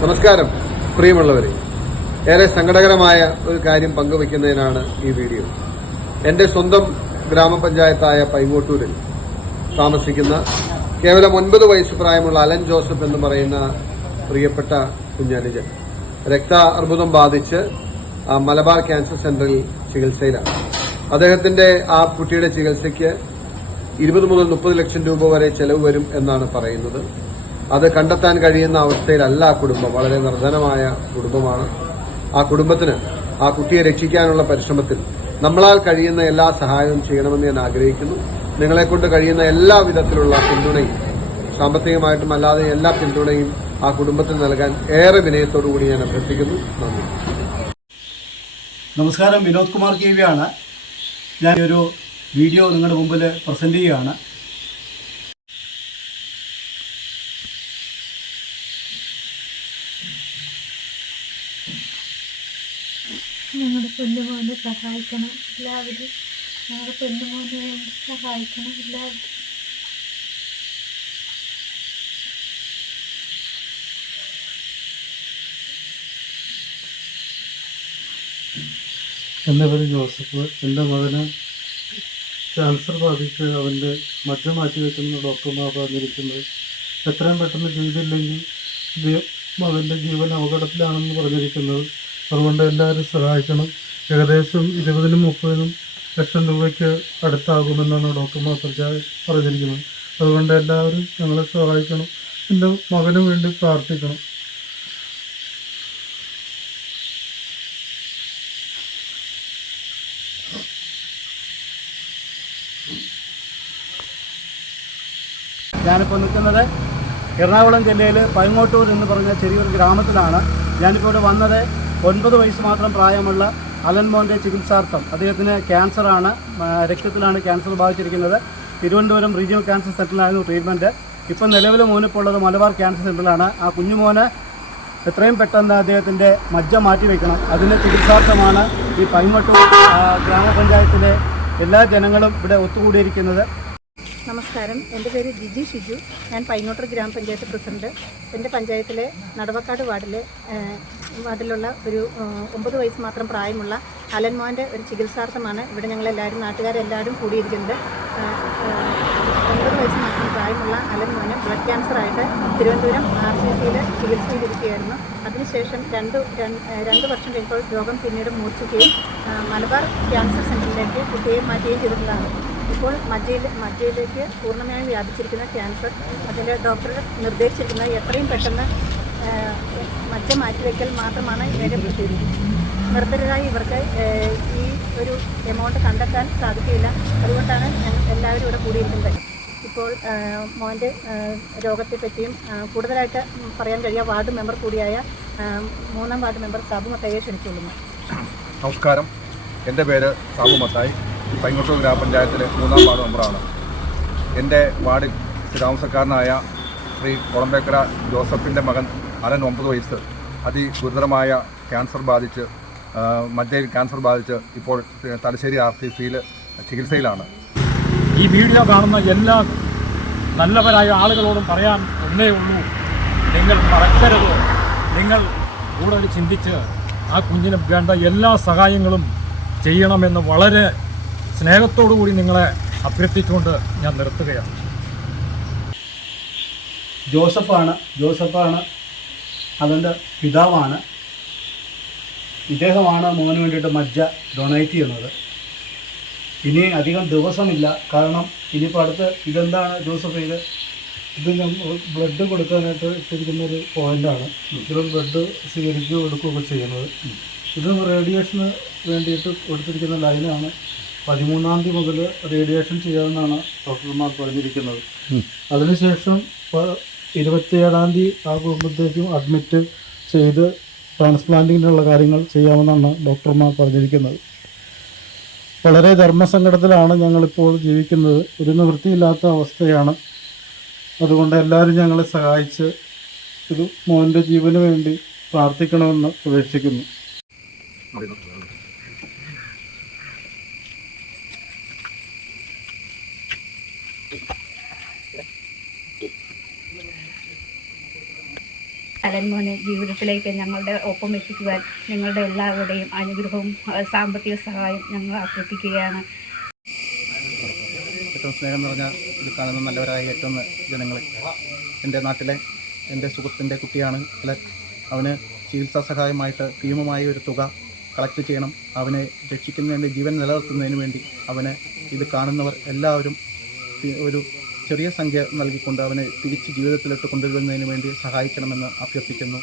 നമസ്കാരം പ്രിയമുള്ളവരെ, ഏറെ സങ്കടകരമായ ഒരു കാര്യം പങ്കുവയ്ക്കുന്നതിനാണ് ഈ വീഡിയോ. എന്റെ സ്വന്തം ഗ്രാമപഞ്ചായത്തായ പൈങ്ങോട്ടൂരിൽ താമസിക്കുന്ന കേവലം 9 വയസ്സ് പ്രായമുള്ള അലൻ ജോസഫ് എന്ന് പറയുന്ന പ്രിയപ്പെട്ട കുഞ്ഞനുജൻ രക്താർബുദം ബാധിച്ച് മലബാർ ക്യാൻസർ സെന്ററിൽ ചികിത്സയിലാണ്. അദ്ദേഹത്തിന്റെ ആ കുട്ടിയുടെ ചികിത്സയ്ക്ക് 20 മുതൽ 30 ലക്ഷം രൂപ വരെ ചെലവ് വരും എന്നാണ് പറയുന്നത്. അത് കണ്ടെത്താൻ കഴിയുന്ന അവസ്ഥയിലല്ല ആ കുടുംബം. വളരെ നിർധനമായ കുടുംബമാണ്. ആ കുടുംബത്തിന് ആ കുട്ടിയെ രക്ഷിക്കാനുള്ള പരിശ്രമത്തിൽ നമ്മളാൽ കഴിയുന്ന എല്ലാ സഹായവും ചെയ്യണമെന്ന് ഞാൻ ആഗ്രഹിക്കുന്നു. നിങ്ങളെക്കൊണ്ട് കഴിയുന്ന എല്ലാ വിധത്തിലുള്ള പിന്തുണയും, സാമ്പത്തികമായിട്ടും അല്ലാതെ എല്ലാ പിന്തുണയും ആ കുടുംബത്തിന് നൽകാൻ ഏറെ വിനയത്തോടുകൂടി ഞാൻ അഭ്യർത്ഥിക്കുന്നു. നന്ദി. നമസ്കാരം, വിനോദ് കുമാർ KV ആണ്. ഞാൻ ഒരു വീഡിയോ നിങ്ങളുടെ മുമ്പിൽ പ്രസന്റ് ചെയ്യുകയാണ്. ഞങ്ങളുടെ പൊന്നുമോനെ സഹായിക്കണം എല്ലാവരും. ഞങ്ങളുടെ പൊന്നുമോനെ വേണ്ടി സഹായിക്കണം എല്ലാവരും. എൻ്റെ പേര് ജോസഫ്. എൻ്റെ മകന് ക്യാൻസർ ബാധിച്ച് അവൻ്റെ മജ്ജ മാറ്റി വയ്ക്കുന്ന ഡോക്ടർമാർ പറഞ്ഞിരിക്കുന്നത് എത്രയും പെട്ടെന്ന് ചെയ്തില്ലെങ്കിൽ മകൻ്റെ ജീവൻ അപകടത്തിലാണെന്ന് പറഞ്ഞിരിക്കുന്നത്. അതുകൊണ്ട് എല്ലാവരും സഹായിക്കണം. ഏകദേശം 20-30 ലക്ഷം രൂപയ്ക്ക് അടുത്താകുമെന്നാണ് ഡോക്ടർമാർ പറഞ്ഞിരിക്കുന്നത്. അതുകൊണ്ട് എല്ലാവരും ഞങ്ങളെ സഹായിക്കണം. എൻ്റെ മകന് വേണ്ടി പ്രാർത്ഥിക്കണം. ഞാനിപ്പോൾ നിൽക്കുന്നത് എറണാകുളം ജില്ലയിൽ പൈങ്ങോട്ടൂർ എന്ന് പറഞ്ഞ ചെറിയൊരു ഗ്രാമത്തിലാണ്. ഞാനിപ്പോൾ ഇവിടെ വന്നത് 9 വയസ്സ് മാത്രം പ്രായമുള്ള അലൻ മോൻ്റെ ചികിത്സാർത്ഥം. അദ്ദേഹത്തിന് ക്യാൻസറാണ്, രക്തത്തിലാണ് ക്യാൻസർ ബാധിച്ചിരിക്കുന്നത്. തിരുവനന്തപുരം റീജിയണൽ ക്യാൻസർ സെന്ററിലായിരുന്നു ട്രീറ്റ്മെൻറ്റ്. ഇപ്പം നിലവിൽ മോനിപ്പോൾ ഉള്ളത് മലബാർ ക്യാൻസർ സെന്ററിലാണ്. ആ കുഞ്ഞുമോന് എത്രയും പെട്ടെന്ന് അദ്ദേഹത്തിൻ്റെ മജ്ജ മാറ്റി വയ്ക്കണം. അതിന് ചികിത്സാർത്ഥമാണ് ഈ പൈങ്ങോട്ടൂർ ഗ്രാമപഞ്ചായത്തിലെ എല്ലാ ജനങ്ങളും ഇവിടെ ഒത്തുകൂടിയിരിക്കുന്നത്. നമസ്കാരം, എൻ്റെ പേര് ജിജി ഷിജു. ഞാൻ പൈങ്ങോട്ടൂർ ഗ്രാമപഞ്ചായത്ത് പ്രസിഡന്റ്. എൻ്റെ പഞ്ചായത്തിലെ നടവക്കാട് വാർഡിലുള്ള ഒരു 9 വയസ്സ് മാത്രം പ്രായമുള്ള അലൻ മോൻ്റെ ഒരു ചികിത്സാർത്ഥമാണ് ഇവിടെ ഞങ്ങളെല്ലാവരും നാട്ടുകാരെല്ലാവരും കൂടിയിരിക്കുന്നത്. 9 വയസ്സ് മാത്രം പ്രായമുള്ള അലൻ മോന് ബ്ലഡ് ക്യാൻസറായിട്ട് തിരുവനന്തപുരം RCCയിൽ ചികിത്സയിലിരിക്കുകയായിരുന്നു. അതിനുശേഷം രണ്ട് വർഷം കഴിഞ്ഞപ്പോൾ രോഗം പിന്നീട് മൂർച്ഛിക്കുകയും മലബാർ ക്യാൻസർ സെൻ്ററിലേക്ക് കുട്ടിയെ മാറ്റുകയും ചെയ്തിട്ടുള്ളതാണ്. ഇപ്പോൾ മജ്ജയിലേക്ക് പൂർണ്ണമായും വ്യാപിച്ചിരിക്കുന്ന ക്യാൻസർ, അതിൻ്റെ ഡോക്ടർ നിർദ്ദേശിച്ചിരിക്കുന്നത് എത്രയും പെട്ടെന്ന് മജ്ജ മാറ്റിവെക്കൽ മാത്രമാണ് ഇതിൻ്റെ പ്രത്യേകത. നിർദ്ധരായി ഇവർക്ക് ഈ ഒരു എമൗണ്ട് കണ്ടെത്താൻ സാധിക്കില്ല. അതുകൊണ്ടാണ് എല്ലാവരും ഇവിടെ കൂടിയിരിക്കുന്നത്. ഇപ്പോൾ മോൻ്റെ രോഗത്തെപ്പറ്റിയും കൂടുതലായിട്ട് പറയാൻ കഴിയുക വാർഡ് മെമ്പർ കൂടിയായ 3ാം വാർഡ് മെമ്പർ സാബു മത്തായിയെ ക്ഷണിച്ചുകൊള്ളുന്നു. നമസ്കാരം, എൻ്റെ പേര് സാബു മത്തായി. പൈങ്ങോട്ടൂർ ഗ്രാമപഞ്ചായത്തിലെ 3ാം വാർഡ് മെമ്പറാണ്. എൻ്റെ വാർഡിൽ താമസക്കാരനായ ശ്രീ കൊളമ്പേക്കര ജോസഫിൻ്റെ മകൻ അലൻ 9 വയസ്സ് അതിഗുരുതരമായ ക്യാൻസർ ബാധിച്ച് മജ്ജയിൽ ക്യാൻസർ ബാധിച്ച് ഇപ്പോൾ തലശ്ശേരി RCCയിൽ ചികിത്സയിലാണ്. ഈ വീഡിയോ കാണുന്ന എല്ലാ നല്ലവരായ ആളുകളോടും പറയാൻ ഒന്നേ ഉള്ളൂ, നിങ്ങൾ മറക്കരുത്. നിങ്ങൾ കൂടുതൽ ചിന്തിച്ച് ആ കുഞ്ഞിന് വേണ്ട എല്ലാ സഹായങ്ങളും ചെയ്യണമെന്ന് വളരെ സ്നേഹത്തോടു കൂടി നിങ്ങളെ അഭ്യർത്ഥിച്ചുകൊണ്ട് ഞാൻ നിർത്തുകയാണ്. ജോസഫാണ് അതിൻ്റെ പിതാവാണ്. ഇദ്ദേഹമാണ് മോന് വേണ്ടിയിട്ട് മജ്ജ ഡൊണേറ്റ് ചെയ്യുന്നത്. ഇനി അധികം ദിവസമില്ല. കാരണം ഇനിയിപ്പോൾ അടുത്ത് ഇതെന്താണ് ജോസഫ്, ഇത് ബ്ലഡ് കൊടുക്കാനായിട്ട് ഇട്ടിരിക്കുന്നൊരു പോയിൻ്റാണ്. ഇതിലും ബ്ലഡ് സ്വീകരിക്കുകയോ എടുക്കുകയൊക്കെ ചെയ്യുന്നത്. ഇത് റേഡിയേഷന് വേണ്ടിയിട്ട് കൊടുത്തിരിക്കുന്ന ലൈനാണ്. 13-ാം തീയതി മുതൽ റേഡിയേഷൻ ചെയ്യാമെന്നാണ് ഡോക്ടർമാർ പറഞ്ഞിരിക്കുന്നത്. അതിനുശേഷം 27-ാം തീയതി ആ കുടുംബത്തേക്കും അഡ്മിറ്റ് ചെയ്ത് ട്രാൻസ്പ്ലാന്റിങ്ങിനുള്ള കാര്യങ്ങൾ ചെയ്യാമെന്നാണ് ഡോക്ടർമാർ പറഞ്ഞിരിക്കുന്നത്. വളരെ ധർമ്മസങ്കടത്തിലാണ് ഞങ്ങളിപ്പോൾ ജീവിക്കുന്നത്. ഒരു നിവൃത്തിയില്ലാത്ത അവസ്ഥയാണ്. അതുകൊണ്ട് എല്ലാവരും ഞങ്ങളെ സഹായിച്ച് ഇത് മോൻ്റെ ജീവന് വേണ്ടി പ്രാർത്ഥിക്കണമെന്ന് പ്രതീക്ഷിക്കുന്നു. അലൻമോനെ ജീവിതത്തിലേക്ക് ഞങ്ങളുടെ ഒപ്പം എത്തിക്കുവാൻ നിങ്ങളുടെ എല്ലാവരുടെയും അനുഗ്രഹവും സാമ്പത്തിക സഹായം ഞങ്ങൾ അഭ്യർത്ഥിക്കുകയാണ്. ഏറ്റവും സ്നേഹം നിറഞ്ഞ ഇത് കാണുന്ന നല്ലവരായ ഏറ്റവും ജനങ്ങൾ, എൻ്റെ നാട്ടിലെ എൻ്റെ സുഹൃത്തിൻ്റെ കുട്ടിയാണ് അലൻ. അവന് ചികിത്സാ സഹായമായിട്ട് ഭീമമായ ഒരു തുക കളക്ട് ചെയ്യണം. അവനെ രക്ഷിക്കുന്നതിന്, ജീവൻ നിലനിർത്തുന്നതിന് വേണ്ടി അവനെ ഇത് കാണുന്നവർ എല്ലാവരും ഒരു ചെറിയ സംഖ്യ നൽകിക്കൊണ്ട് അവനെ തിരിച്ച് ജീവിതത്തിലോട്ട് കൊണ്ടുവരുന്നതിന് വേണ്ടി സഹായിക്കണമെന്ന് അഭ്യർത്ഥിക്കുന്നു.